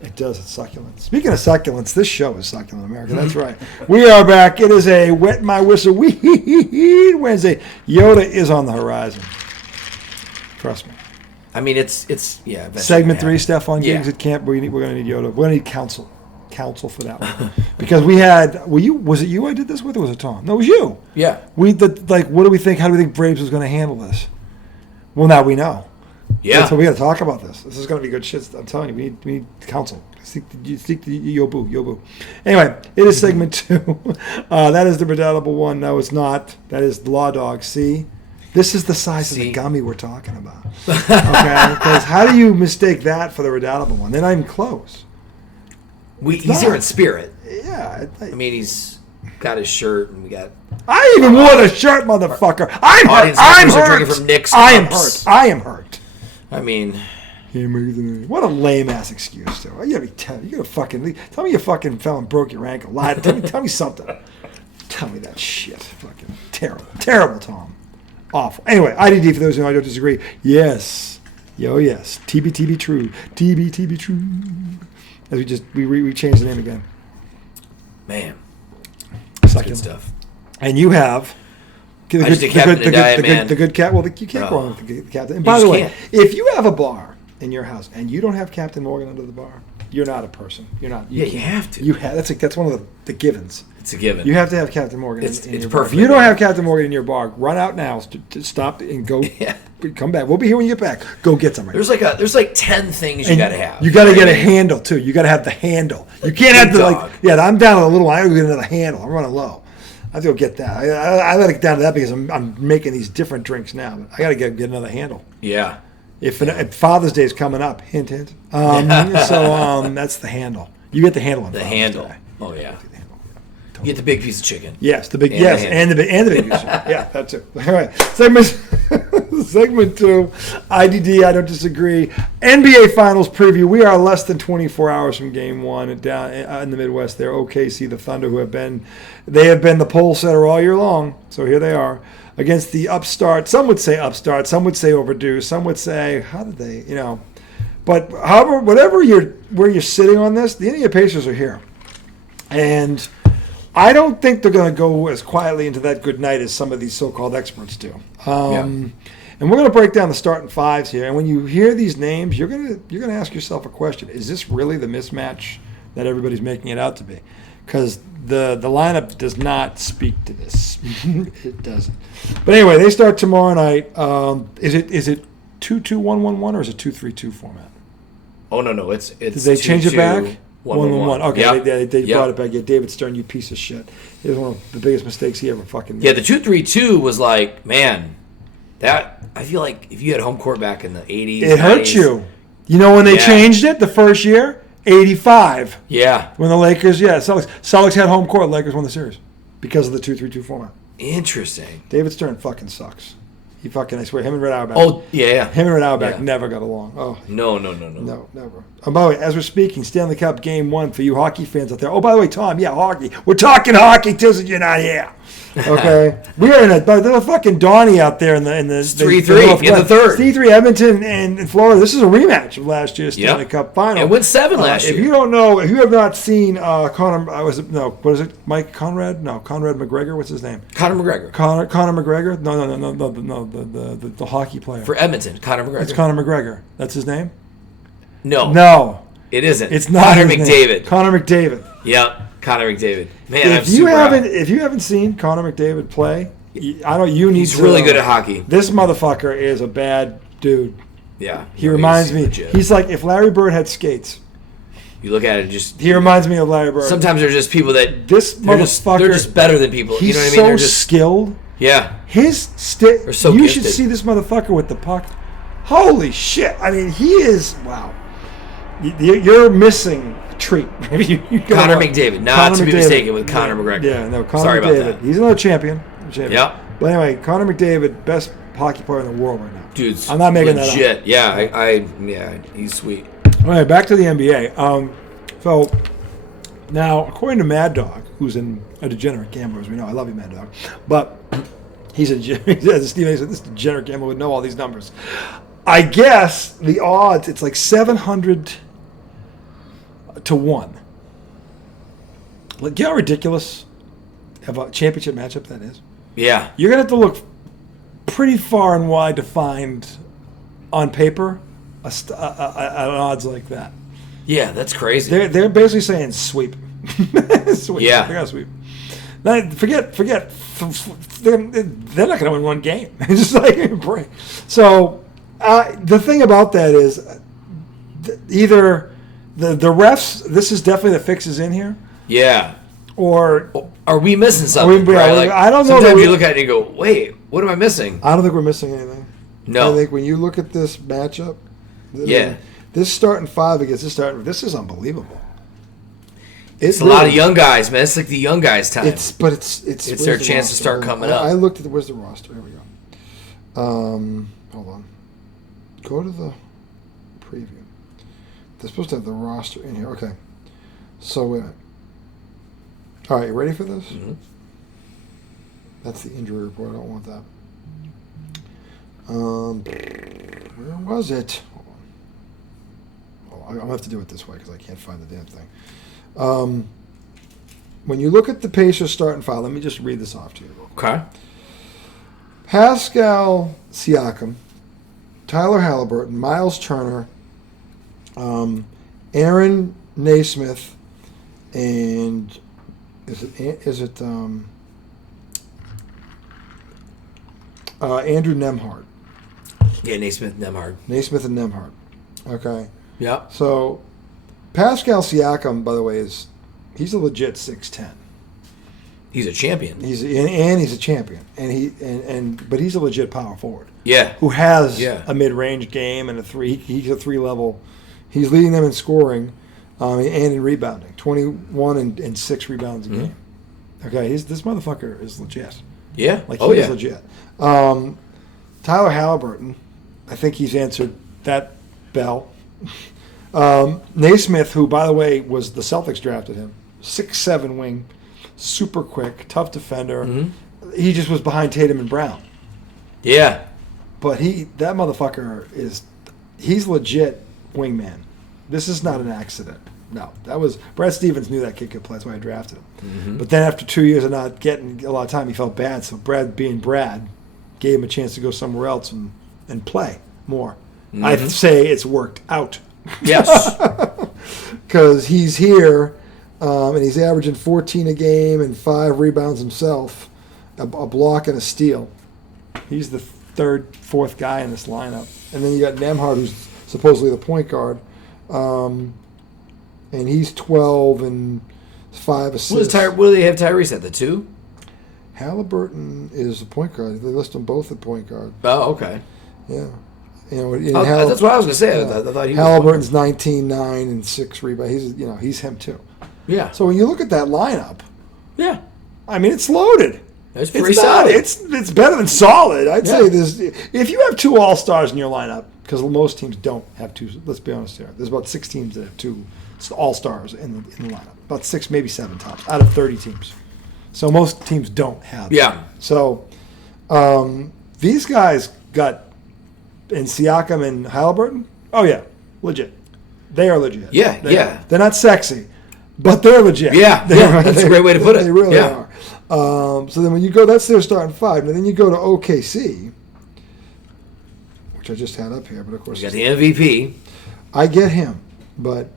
It does. It's succulent. Speaking of succulents, this show is Succulent America. That's right. We are back. It is a Wet My Whistle Wednesday. Yoda is on the horizon. Trust me. I mean, it's Segment 3, Stefan Giggs at camp. We're going to need Yoda. We're going to need counsel for that one. Because we had, was it you I did this with, or was it Tom? No, it was you. Yeah. What do we think? How do we think Braves was going to handle this? Well, now we know. Yeah. So we got to talk about this. This is going to be good shit. I'm telling you, we need counsel. Seek the Yobu. Anyway, it is segment 2. That is the redoubtable one. No, it's not. That is the Law Dog. See? This is the size of the gummy we're talking about. Okay? Because how do you mistake that for the redoubtable one? They're not even close. He's here in spirit. Yeah. I mean, he's got his shirt, and we got... I even wore the shirt, motherfucker. I'm hurt. I'm hurt. From Nick's I am hurt. I am hurt. I mean... What a lame ass excuse, though. You gotta fucking tell me you fucking fell and broke your ankle. Lie. Tell me something. Tell me that shit. Fucking terrible, Tom. Awful. Anyway, IDD for those who don't disagree. Yes, yes. TB true. TB true. As we changed the name again. Man, that's good stuff. And you have. The good cat. Well, you can't go wrong with the captain. And by the way, if you have a bar in your house and you don't have Captain Morgan under the bar, you're not a person. You're not. You have to. That's one of the givens. It's a given. You have to have Captain Morgan. It's in your perfect. Bar. If you don't have Captain Morgan in your bar, run out now. To stop and go. Yeah. Come back. We'll be here when you get back. Go get some. There's like 10 things you got to have. You got to get a handle too. You got to have the handle. You can't have the I'm down to the little. I got to get another handle. I'm running low. I have to go get that. I let it down to that because I'm making these different drinks now. But I got to get another handle. Yeah. If Father's Day is coming up, hint. So that's the handle. You get the handle on the Father's handle. Day. Oh yeah. You get the big piece of chicken. Yes, the big and the big piece of chicken. Yeah, that's it. All right, segment 2, IDD. I don't disagree. NBA Finals preview. We are less than 24 hours from Game 1 down in the Midwest. There, OKC, the Thunder, who have been the pole setter all year long. So here they are against the upstart. Some would say upstart. Some would say overdue. Some would say how did they? But however, where you're sitting on this, the Indiana Pacers are here, and I don't think they're going to go as quietly into that good night as some of these so-called experts do. And we're going to break down the starting fives here. And when you hear these names, you're going to ask yourself a question: is this really the mismatch that everybody's making it out to be? Because the lineup does not speak to this. It doesn't. But anyway, they start tomorrow night. Is it 2-2-1-1-1 or is it 2-3-2 format? Oh no, it's. Did they change it back? 1-1-1. Okay, yep. they brought it back. Yeah, David Stern, you piece of shit. It was one of the biggest mistakes he ever fucking made. Yeah, the 2-3-2 was like, man, that I feel like if you had home court back in the 80s, it 90s, hurt you. You know when they changed it the first year? 85. Yeah. When the Lakers, Celtics had home court. Lakers won the series because of the 2-3-2 format. Interesting. David Stern fucking sucks. He fucking, I swear, him and Red Auerbach. Oh, yeah. Him and Red Auerbach never got along. Oh. No. No, never. Oh, by the way, as we're speaking, Stanley Cup Game 1 for you hockey fans out there. Oh, by the way, Tom, hockey. We're talking hockey till you're not here. Okay? We are there's a fucking Donny out there in the 3-3 in the third. 3-3 Edmonton and Florida. This is a rematch of last year's Stanley Cup final. It went 7 last year. If you don't know, if you have not seen Conor Mike Conrad? No, Conrad McGregor. What's his name? Conor McGregor. Conor McGregor? No, the hockey player. For Edmonton, Conor McGregor. It's Conor McGregor. That's his name? No. It isn't. It's not Connor McDavid. Connor McDavid. Yep. Connor McDavid. Man, if you haven't seen Connor McDavid play, he's really good at hockey. This motherfucker is a bad dude. Yeah. He reminds me. Legit. He's like if Larry Bird had skates. You look at it, just he reminds me of Larry Bird. Sometimes they're just people that this motherfucker. They're just better than people. He's you know what I mean? So they're just skilled. Yeah. His stick. So you gifted. Should see this motherfucker with the puck. Holy shit! I mean, he is wow. You're missing a treat. Conor McDavid, not to be mistaken with Conor McGregor. Yeah, no, Conor Sorry McDavid. about that. He's another champion. Yeah. But anyway, Conor McDavid, best hockey player in the world right now. Dude's I'm not making legit. that up. Yeah, he's sweet. All right, back to the NBA. So now, according to Mad Dog, who's a degenerate gambler, as we know, I love you, Mad Dog, but as Stephen A. said, this degenerate gambler would know all these numbers. I guess the odds, it's like 700 to 1. Like, you know how ridiculous of a championship matchup that is? Yeah. You're going to have to look pretty far and wide to find, on paper, an odds like that. Yeah, that's crazy. They're basically saying sweep. Sweep. Yeah. They're going to sweep. Now, forget. They're not going to win one game. It's just like, break. So, the thing about that is either the refs, this is definitely the fixes in here, Yeah. or Are we missing something? yeah, right? I don't know that Sometimes you look at it and you go, wait, what am I missing? I don't think we're missing anything. No. I think when you look at this matchup, Yeah. this starting 5 against this starting, this is unbelievable. It's a lot of young guys, man. It's like the young guys' time. It's It's their chance to start coming up. I looked at where's the roster. Here we go. Hold on. Go to the preview. They're supposed to have the roster in here. Okay. So wait a minute. All right, you ready for this? Mm-hmm. That's the injury report. I don't want that. Where was it? Hold on. I'm gonna have to do it this way because I can't find the damn thing. When you look at the Pacers starting 5, let me just read this off to you. Okay. Pascal Siakam, Tyler Halliburton, Miles Turner, Aaron Naismith, and is it Andrew Nemhard? Yeah, Naismith, Nemhard. Naismith and Nemhard. Okay. Yep. So Pascal Siakam, by the way, he's a legit 6'10". He's a champion. He's a champion, but he's a legit power forward. Yeah. Who has Yeah. a mid-range game and he's a 3-level. He's leading them in scoring and in rebounding. 21 and 6 rebounds a game. Okay, this motherfucker is legit. Yeah. Like, oh, he yeah. is legit. Tyler Halliburton, I think he's answered that bell. Naismith, who, by the way, was the Celtics drafted him. 6'7" wing, super quick, tough defender. Mm-hmm. He just was behind Tatum and Brown. Yeah. But that motherfucker he's legit wingman. This is not an accident. No, Brad Stevens knew that kid could play. That's why I drafted him. Mm-hmm. But then after 2 years of not getting a lot of time, he felt bad. So Brad, being Brad, gave him a chance to go somewhere else and play more. Mm-hmm. I'd say it's worked out. Yes. Because he's here, and he's averaging 14 a game and 5 rebounds himself, a block and a steal. He's the third, fourth guy in this lineup. And then you got Nemhard, who's supposedly the point guard. And he's 12 and 5 assists. What do they have Tyrese at, the 2? Halliburton is the point guard. They list them both at point guard. Oh, okay. Yeah. That's what I was going to say. Yeah. I thought he Halliburton's 19, 9, and 6 rebounds. He's him too. Yeah. So when you look at that lineup, Yeah. I mean, it's loaded. It's pretty solid. It's better than solid. I'd Yeah. say this. If you have 2 All-Stars in your lineup, because most teams don't have 2. Let's be honest here. There's about 6 teams that have 2 All-Stars in the lineup. About 6, maybe 7 tops out of 30 teams. So most teams don't have. Yeah. So these guys got in Siakam and Halliburton. Oh yeah, legit. They are legit. Yeah, yeah. They're not sexy, but they're legit. Yeah, that's a great way to put it. They really Yeah. are. So then when you go, that's their starting 5. And then you go to OKC, which I just had up here, but of course You got the MVP. I get him, but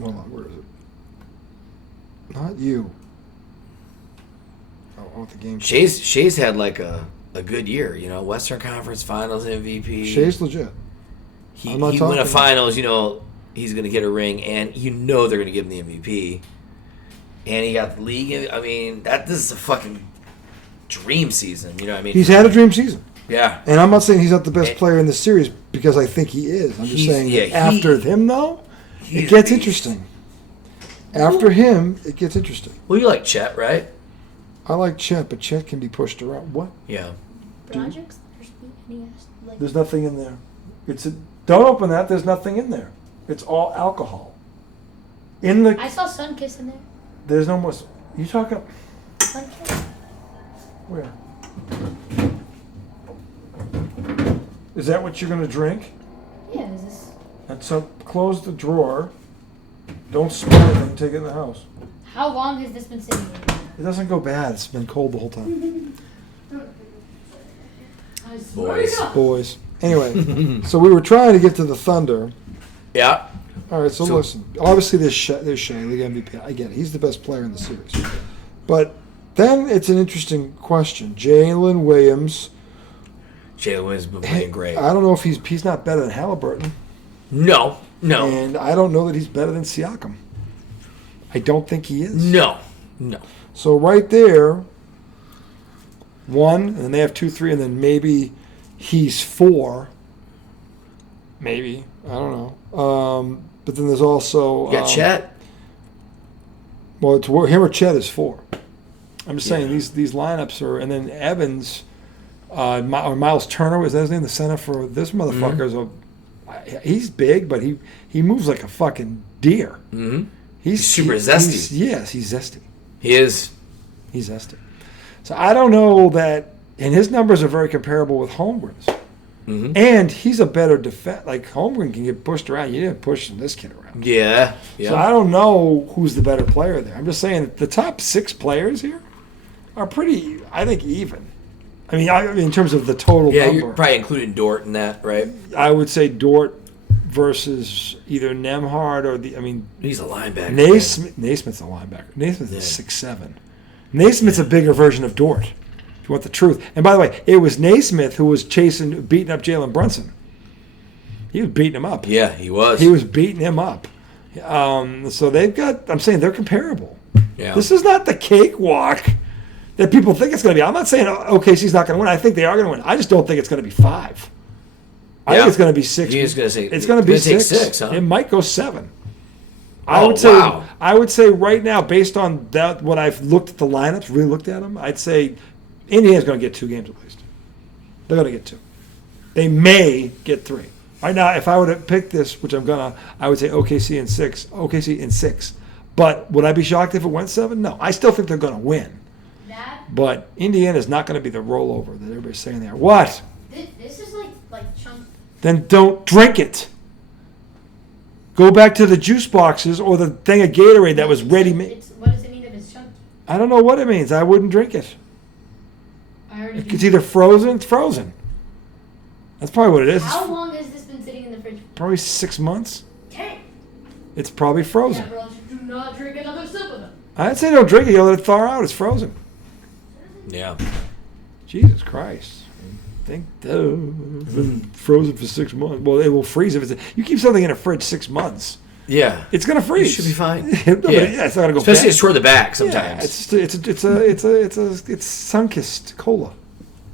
hold on, where is it? Not you. I want the game. Shea's had like a good year, Western Conference Finals MVP. Shea's legit. He I'm not won a talking- finals, he's going to get a ring, and they're going to give him the MVP. And he got the league. I mean, this is a fucking dream season. You know what I mean? He's had a dream season. Yeah. And I'm not saying he's not the best player in the series because I think he is. I'm just saying that after him, though, it gets interesting. After him, it gets interesting. Well, you like Chet, right? I like Chet, but Chet can be pushed around. What? Yeah. Projects? There's nothing in there. Don't open that. There's nothing in there. It's all alcohol. I saw Sunkiss in there. There's no more. You talking? Sunkiss? Where? Is that what you're going to drink? Yeah, is this? And so close the drawer. Don't spoil it and take it in the house. How long has this been sitting here? It doesn't go bad. It's been cold the whole time. Boys. Anyway, so we were trying to get to the Thunder. Yeah. All right, so listen. Obviously, there's Shea, the MVP. I get it. He's the best player in the series. But then it's an interesting question. Jalen Williams. Jalen Williams has been playing great. I don't know if he's not better than Halliburton. No. And I don't know that he's better than Siakam. I don't think he is. No. So right there, 1, and then they have 2, 3, and then maybe he's 4. Maybe. I don't know. But then there's also... You got Chet? Well, it's him or Chet is 4. I'm just saying these lineups are... And then Evans, or Miles Turner, is that his name? The center for this motherfucker. He's big, but he moves like a fucking deer. Mm-hmm. He's super zesty. He's zesty. He is. He's zesty. So I don't know that... And his numbers are very comparable with Holmgren's. Mm-hmm. And he's a better defense. Like, Holmgren can get pushed around. You didn't push this kid around. Yeah. So I don't know who's the better player there. I'm just saying that the top 6 players here are pretty, I think, even. I mean, in terms of the total number. Yeah, you're probably including Dort in that, right? I would say Dort versus either Nembhard or he's a linebacker. Naismith's a linebacker. Naismith is 6'7". Naismith's a bigger version of Dort. If you want the truth. And by the way, it was Naismith who was beating up Jalen Brunson. He was beating him up. Yeah, he was. He was beating him up. So they've got, I'm saying they're comparable. Yeah. This is not the cakewalk that people think it's going to be. I'm not saying OKC's not going to win. I think they are going to win. I just don't think it's going to be 5. I think it's going to be 6. He's going to say it's going to be 6. Take 6, huh? It might go 7. I would say right now, based on that, what I've looked at the lineups, really looked at them, I'd say Indiana's going to get 2 games at least. They're going to get 2. They may get 3. Right now, if I were to pick this, which I would say OKC in 6. OKC in 6. But would I be shocked if it went 7? No. I still think they're going to win. But Indiana's not going to be the rollover that everybody's saying they are. What? This is like chunk. Then don't drink it. Go back to the juice boxes or the thing of Gatorade that was ready-made. What does it mean if it's chunky? I don't know what it means. I wouldn't drink it. It's either frozen. It's frozen. That's probably what it is. How long has this been sitting in the fridge? Probably 6 months. Dang. It's probably frozen. Yeah, bro, do not drink another sip of it. I'd say don't drink it. You let it thaw out. It's frozen. Yeah. Jesus Christ. I think it's been frozen for 6 months. Well, it will freeze if you keep something in a fridge 6 months. Yeah, it's gonna freeze. It should be fine. It's not gonna go. Especially it's toward the back sometimes. Yeah, it's sun-kissed cola.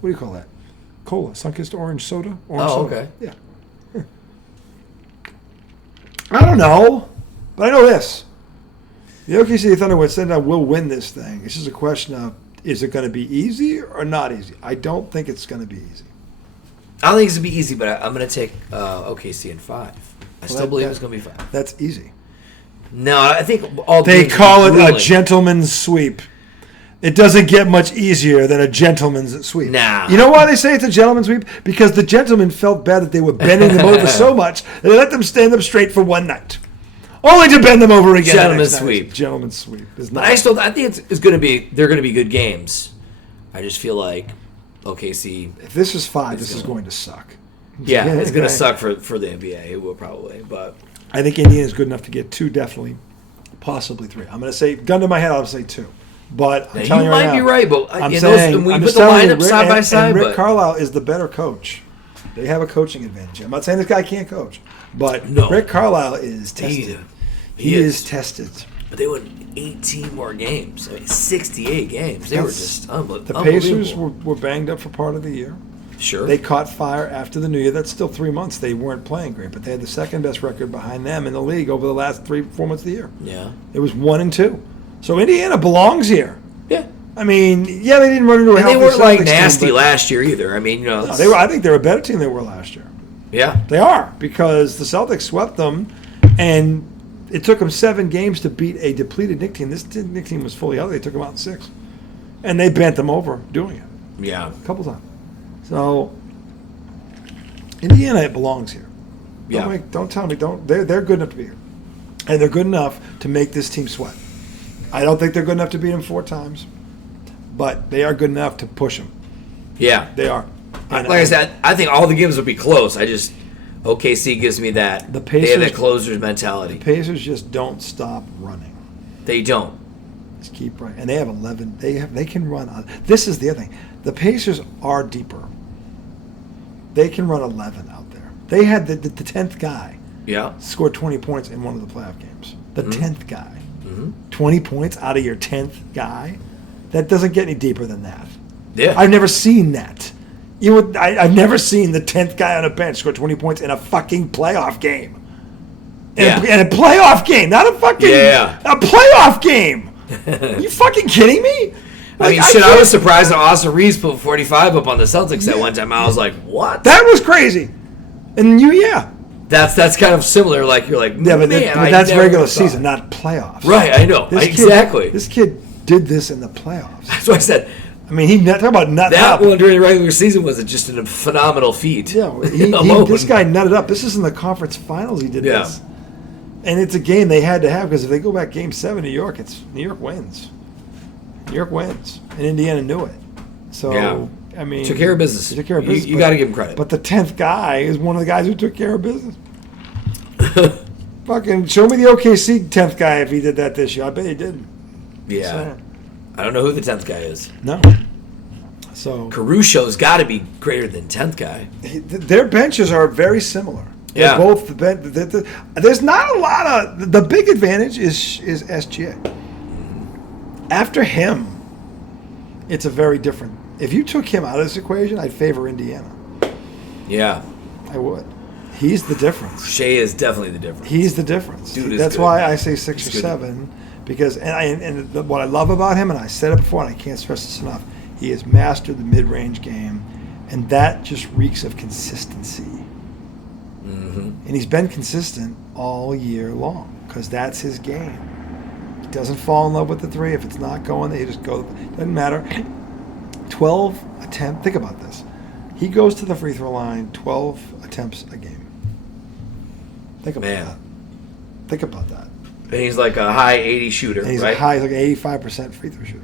What do you call that? Cola, sun-kissed orange soda. Soda. Okay. Yeah. I don't know, but I know this: the OKC Thunder will win this thing. It's just a question of is it going to be easy or not easy. I don't think it's going to be easy. I don't think it's going to be easy, but I'm going to take OKC in 5. I still believe it's going to be 5. That's easy. No, I think they call it a gentleman's sweep. It doesn't get much easier than a gentleman's sweep. Nah. You know why they say it's a gentleman's sweep? Because the gentlemen felt bad that they were bending them over so much that they let them stand up straight for one night. Only to bend them over again. Gentleman's sweep. Gentleman's sweep. But I think it's going to be. They're going to be good games. I just feel like OKC. If this is 5, this is going to suck. Yeah, it's going to suck for the NBA. It will probably, but I think Indiana is good enough to get 2, definitely, possibly 3. I'm going to say, gun to my head, I'll say 2. But I'm telling you right now, you might be right, but I'm saying, we put the lineup side by side. Rick Carlisle is the better coach. They have a coaching advantage. I'm not saying this guy can't coach, but Rick Carlisle is tested. He is tested. But they won 18 more games. 68 games. They were just unbelievable. The Pacers were banged up for part of the year. Sure. They caught fire after the New Year. That's still 3 months. They weren't playing great, but they had the second best record behind them in the league over the last 3-4 months of the year. Yeah. It was 1-2. So Indiana belongs here. Yeah. I mean, they didn't run into a healthy They weren't Celtics nasty team, last year either. I mean, no, they were. I think they're a better team than they were last year. Yeah. They are, because the Celtics swept them, and it took them 7 games to beat a depleted Knicks team. This Knicks team was fully healthy. They took them out in 6. And they bent them over doing it. Yeah. A couple times. So, Indiana, it belongs here. Yeah. Don't tell me. They're good enough to be here. And they're good enough to make this team sweat. I don't think they're good enough to beat them 4 times, but they are good enough to push them. Yeah. They are. Like I said, I think all the games will be close. OKC gives me that. The They have that Pacers- closer's mentality. Pacers just don't stop running. They don't. Just keep running. And they have 11. They can run. This is the other thing. The Pacers are deeper. They can run 11 out there. They had the 10th guy Yeah. scored 20 points in one of the playoff games. The 10th guy. Mm-hmm. 20 points out of your 10th guy? That doesn't get any deeper than that. Yeah. I've never seen that. I've never seen the 10th guy on a bench score 20 points in a fucking playoff game. In a playoff game, not a fucking a playoff game. Are you fucking kidding me? I mean, shit, I was surprised that Austin Reeves put 45 up on the Celtics at one time. I was like, what? That was crazy. And That's kind of similar. Like, you're like, but man, that's I never regular thought. season, not playoffs. Right, I know. Exactly. This kid did this in the playoffs. That's what I said. I mean, talk about nut That up. one during the regular season was just a phenomenal feat. Yeah, this guy nutted up. This is in the conference finals. He did this, and it's a game they had to have because if they go back Game 7, New York wins. New York wins, and Indiana knew it. So I mean, took care of business. Took care of business. You got to give him credit. But the 10th guy is one of the guys who took care of business. Fucking show me the OKC 10th guy if he did that this year. I bet he didn't. Yeah. I don't know who the 10th guy is. No. So Caruso's got to be greater than 10th guy. Their benches are very similar. Yeah. They're both there's not a lot of the big advantage is SGA. After him, it's a very different. If you took him out of this equation, I'd favor Indiana. Yeah. I would. He's the difference. Shea is definitely the difference. He's the difference. Dude is That's good. why I say 6 He's or good. 7 because what I love about him, and I said it before, and I can't stress this enough, he has mastered the mid-range game, and that just reeks of consistency. Mm-hmm. And he's been consistent all year long because that's his game. He doesn't fall in love with the 3. If it's not going, he just go. Doesn't matter. 12 attempts. Think about this. He goes to the free throw line 12 attempts a game. Think about that. Think about that. And he's like a high 80 shooter, And he's right? like an 85% free throw shooter.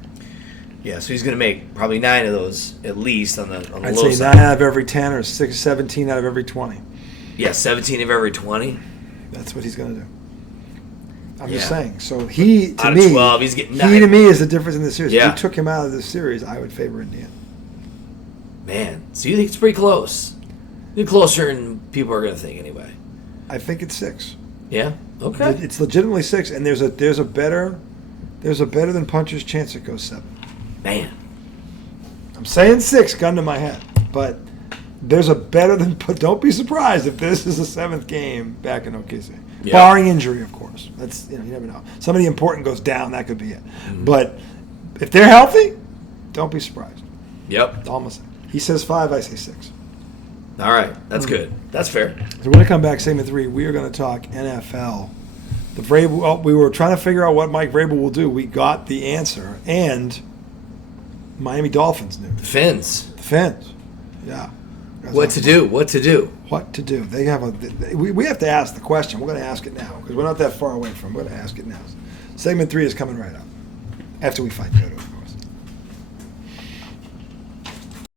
Yeah, so he's going to make probably 9 of those at least on the I'd low say side. 9 out of every 10 or 17 out of every 20. Yeah, 17 of every 20. That's what he's going to do. I'm Yeah. just saying. So he, to Out me, of 12, he's getting he 9. to me is the difference in the series. Yeah. If you took him out of the series, I would favor Indiana. Man, so you think it's pretty close? You're closer than people are going to think anyway. I think it's 6. Yeah? Okay. It's legitimately 6, and there's a better than puncher's chance it goes 7. Man. I'm saying 6, gun to my head, but there's a better than. Don't be surprised if this is the 7th game back in OKC, Yeah. barring injury, of course. That's you never know. Somebody important goes down, that could be it. Mm-hmm. But if they're healthy, don't be surprised. Yep. That's all I'm saying. He says 5, I say 6. All right. That's good. That's fair. So we're going to come back, segment 3. We are going to talk NFL. The Vrabel. We were trying to figure out what Mike Vrabel will do. We got the answer, and Miami Dolphins news. The Fins. The Fins. Yeah. What to do? What to do? What to do? They have we have to ask the question. We're going to ask it now because we're not that far away from. We're going to ask it now. Segment 3 is coming right up after we fight Yoda.